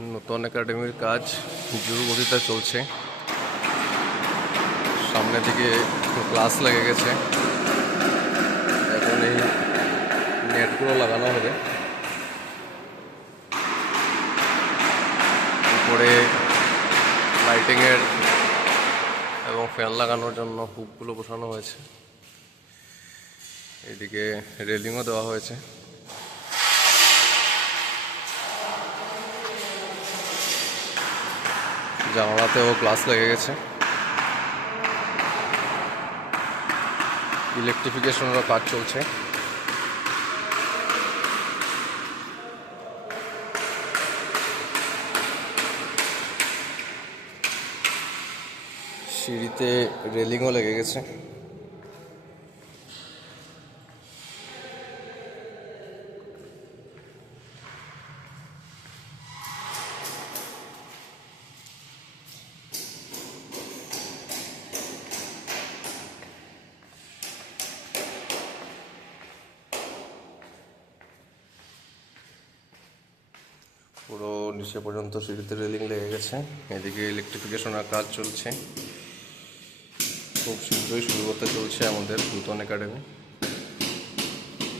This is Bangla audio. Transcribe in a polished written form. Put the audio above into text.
নতুন একাডেমির কাজ জোরগতিতে চলছে। সামনের দিকে ক্লাস লেগে গেছে। এখন এই নেটগুলো লাগানো হবে। উপরে লাইটিংয়ের এবং ফ্যান লাগানোর জন্য হুকগুলো বসানো হয়েছে। এদিকে রেলিংও দেওয়া হয়েছে। জানালাতেও গ্লাস লেগে গেছে। ইলেকট্রিফিকেশনেরও কাজ চলছে। সিঁড়িতে রেলিংও লেগে গেছে। পুরো নিচে পর্যন্ত সিঁড়িতে রেলিং লেগে গেছে। এদিকে ইলেকট্রিফিকেশনের কাজ চলছে। খুব শীঘ্রই শুরু করতে চলছে আমাদের নতুন একাডেমি।